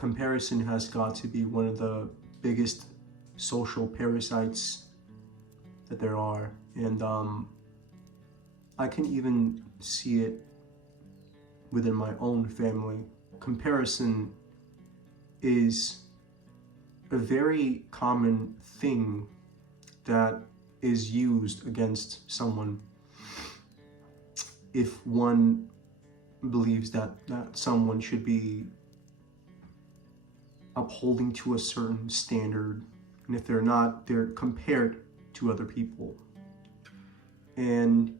comparison has got to be one of the biggest social parasites that there are. And I can even see it within my own family. Comparison is a very common thing that is used against someone if one believes that someone should be upholding to a certain standard, and if they're not, they're compared to other people. And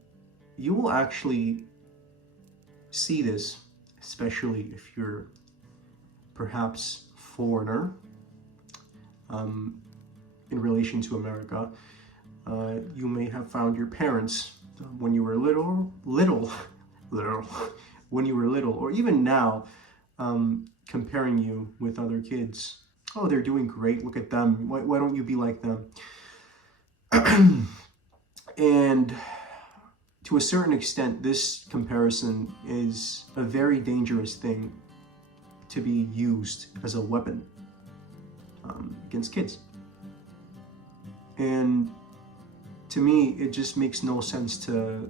you will actually see this, especially if you're perhaps foreigner in relation to America. You may have found your parents when you were little, when you were little, or even now, comparing you with other kids. Oh, they're doing great. Look at them. Why don't you be like them? And to a certain extent, this comparison is a very dangerous thing to be used as a weapon against kids. And to me, it just makes no sense to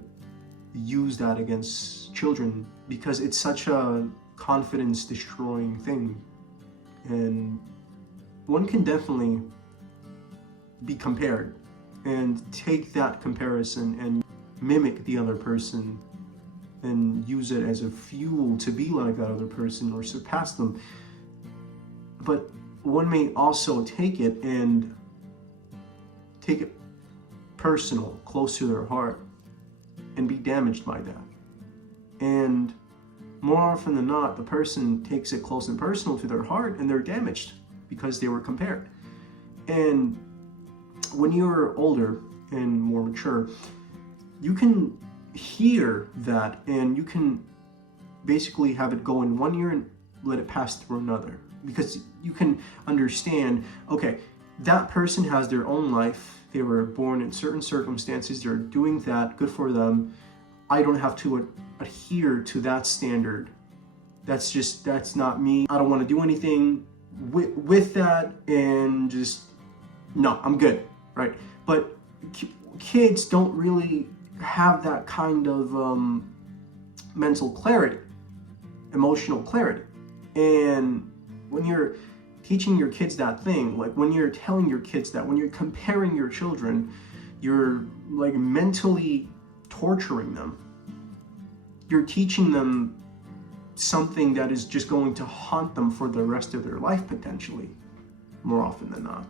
use that against children, because it's such a confidence destroying thing. And one can definitely be compared and take that comparison and mimic the other person and use it as a fuel to be like that other person or surpass them. But one may also take it personal, close to their heart, and be damaged by that. And more often than not, the person takes it close and personal to their heart, and they're damaged because they were compared. And when you're older and more mature, you can hear that, and you can basically have it go in one ear and let it pass through another, because you can understand, okay, that person has their own life. They were born in certain circumstances. They're doing that. Good for them. I don't have to adhere to that standard. That's not me. I don't want to do anything with that, and just, no, I'm good, right? But kids don't really have that kind of mental clarity, emotional clarity. And when you're teaching your kids that thing, like when you're telling your kids that, when you're comparing your children, you're like mentally torturing them. You're teaching them something that is just going to haunt them for the rest of their life, potentially, more often than not.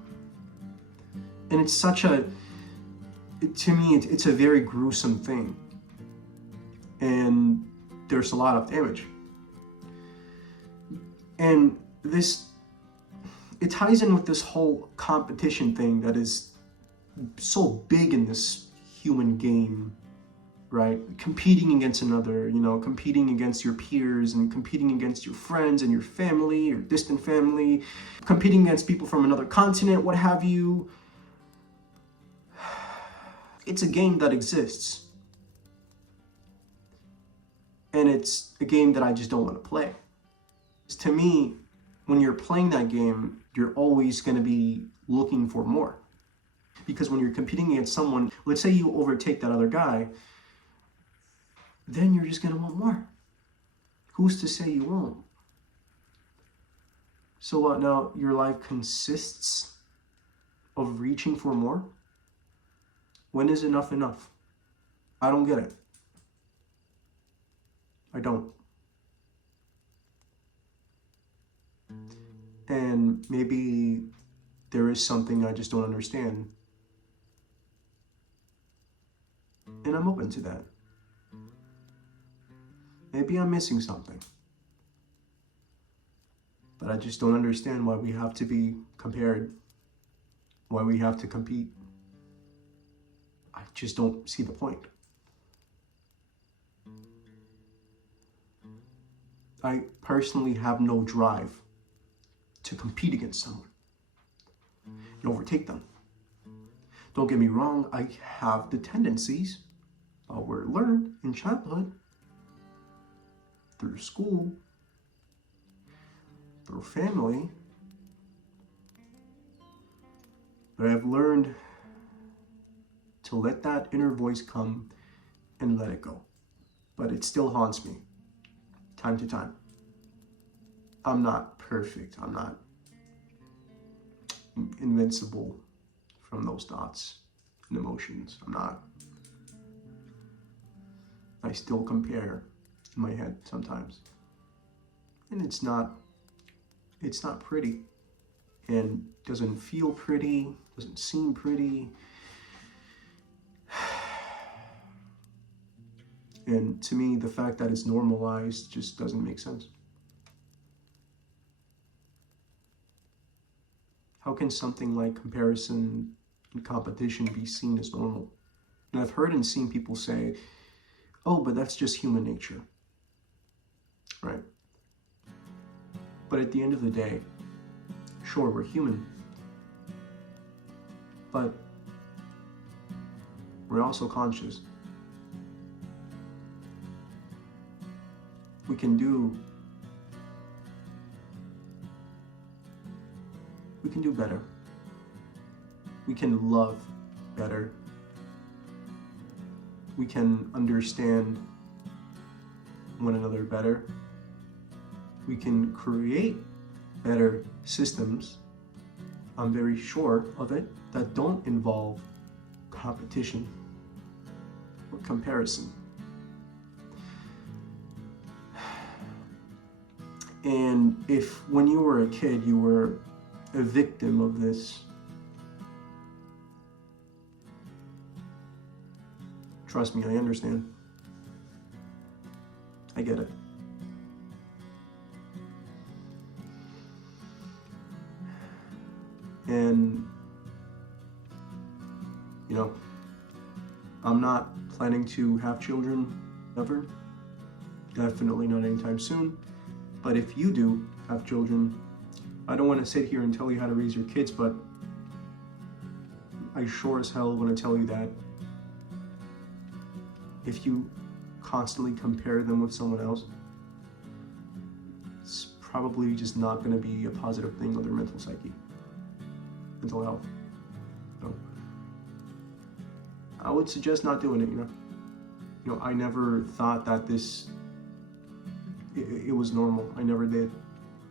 And it's such a, to me, it's a very gruesome thing. And there's a lot of damage. And this, it ties in with this whole competition thing that is so big in this human game, right? Competing against another, competing against your peers and competing against your friends and your family, your distant family, competing against people from another continent, what have you. It's a game that exists. And it's a game that I just don't want to play. To me, when you're playing that game, you're always going to be looking for more. Because when you're competing against someone, let's say you overtake that other guy, then you're just going to want more. Who's to say you won't? So what now? Your life consists of reaching for more? When is enough enough? I don't get it. I don't. And maybe there is something I just don't understand. And I'm open to that. Maybe I'm missing something. But I just don't understand why we have to be compared, why we have to compete. I just don't see the point. I personally have no drive to compete against someone and overtake them. Don't get me wrong, I have the tendencies that were learned in childhood, through school, or family. But I've learned to let that inner voice come and let it go. But it still haunts me, time to time. I'm not perfect. I'm not invincible from those thoughts and emotions. I'm not. I still compare in my head sometimes. And it's not pretty. And doesn't feel pretty, doesn't seem pretty. And to me, the fact that it's normalized just doesn't make sense. How can something like comparison and competition be seen as normal? And I've heard and seen people say, oh, but that's just human nature, right? But at the end of the day, sure, we're human, but we're also conscious. We can do better. We can love better. We can understand one another better. We can create better systems, I'm very sure of it, that don't involve competition or comparison. And if when you were a kid you were a victim of this, trust me, I understand. I get it. And, you know, I'm not planning to have children ever. Definitely not anytime soon. But if you do have children, I don't want to sit here and tell you how to raise your kids, but I sure as hell want to tell you that if you constantly compare them with someone else, it's probably just not going to be a positive thing on their mental psyche, mental health. So I would suggest not doing it, you know. I never thought that it was normal. I never did.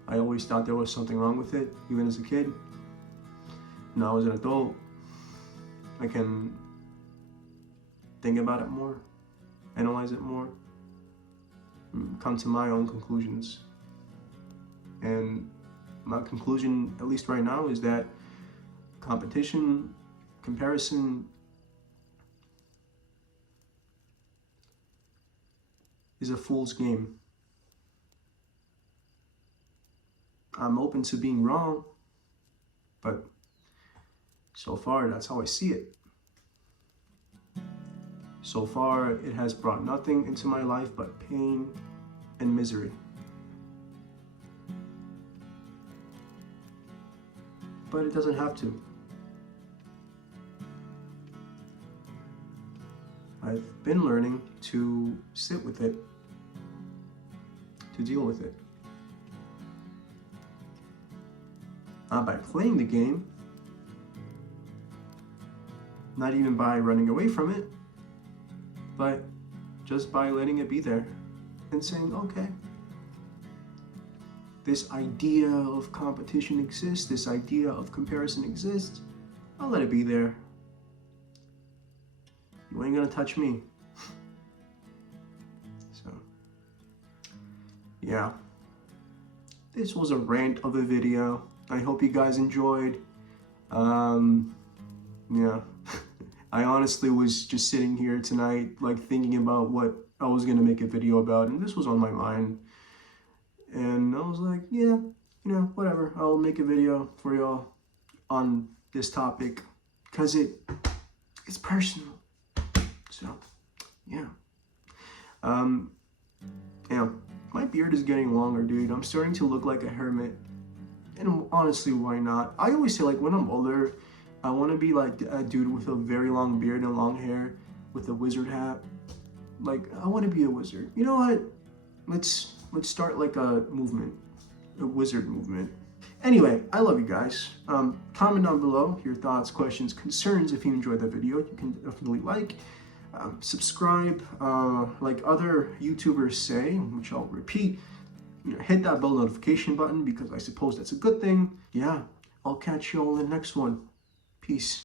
I always thought there was something wrong with it, even as a kid. Now as an adult, I can think about it more, analyze it more, come to my own conclusions. And my conclusion, at least right now, is that competition, comparison, is a fool's game. I'm open to being wrong, but so far that's how I see it. So far it has brought nothing into my life but pain and misery. But it doesn't have to. I've been learning to sit with it, to deal with it. Not by playing the game, not even by running away from it, but just by letting it be there and saying, okay, this idea of competition exists, this idea of comparison exists, I'll let it be there. You ain't gonna touch me. So, yeah. This was a rant of a video. I hope you guys enjoyed. Yeah. I honestly was just sitting here tonight, like thinking about what I was gonna make a video about, and this was on my mind. And I was like, yeah, whatever. I'll make a video for y'all on this topic, because it's personal. So, yeah. Yeah, my beard is getting longer, dude. I'm starting to look like a hermit. And honestly, why not? I always say, like, when I'm older, I want to be like a dude with a very long beard and long hair with a wizard hat. Like, I want to be a wizard. You know what? Let's start like a movement. a wizard movement. Anyway, I love you guys. Comment down below your thoughts, questions, concerns. If you enjoyed the video, you can definitely like, subscribe, like other YouTubers say, which I'll repeat. Hit that bell notification button because I suppose that's a good thing. Yeah, I'll catch you all in the next one. Peace.